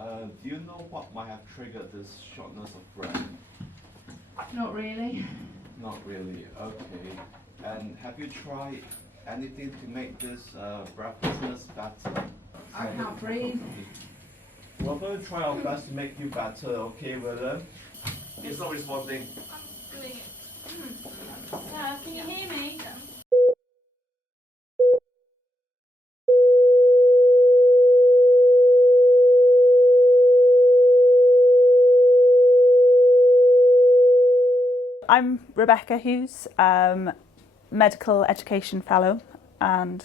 Do you know what might have triggered this shortness of breath? Not really. Not really, okay. And have you tried anything to make this breathlessness better? I can't breathe. We're going to try our best to make you better, okay, William? He's not responding. I'm doing it. Yeah, can you hear me? I'm Rebecca Hughes, Medical Education Fellow, and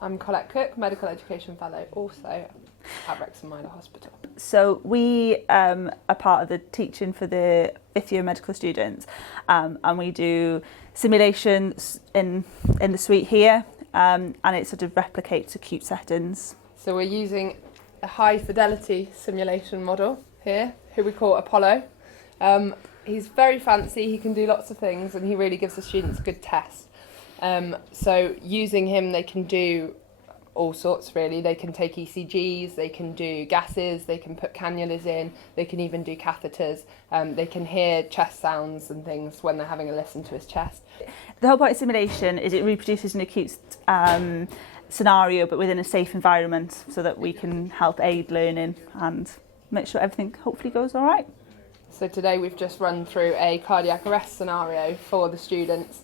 I'm Colette Cook, Medical Education Fellow, also at Wrecsam Minor Hospital. so we are part of the teaching for the fifth year medical students, and we do simulations in the suite here, and it sort of replicates acute settings. So we're using a high fidelity simulation model here, who we call Apollo. He's very fancy, he can do lots of things, and he really gives the students a good test. So using him, they can do all sorts really. They can take ECGs, they can do gases, they can put cannulas in, they can even do catheters. They can hear chest sounds and things when they're having a listen to his chest. The whole point of simulation is it reproduces an acute scenario, but within a safe environment, so that we can help aid learning and make sure everything hopefully goes all right. So today we've just run through a cardiac arrest scenario for the students,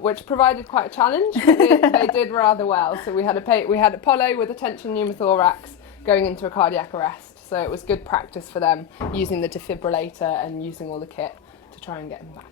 which provided quite a challenge. They did rather well. So we had Apollo with a tension pneumothorax going into a cardiac arrest. So it was good practice for them using the defibrillator and using all the kit to try and get him back.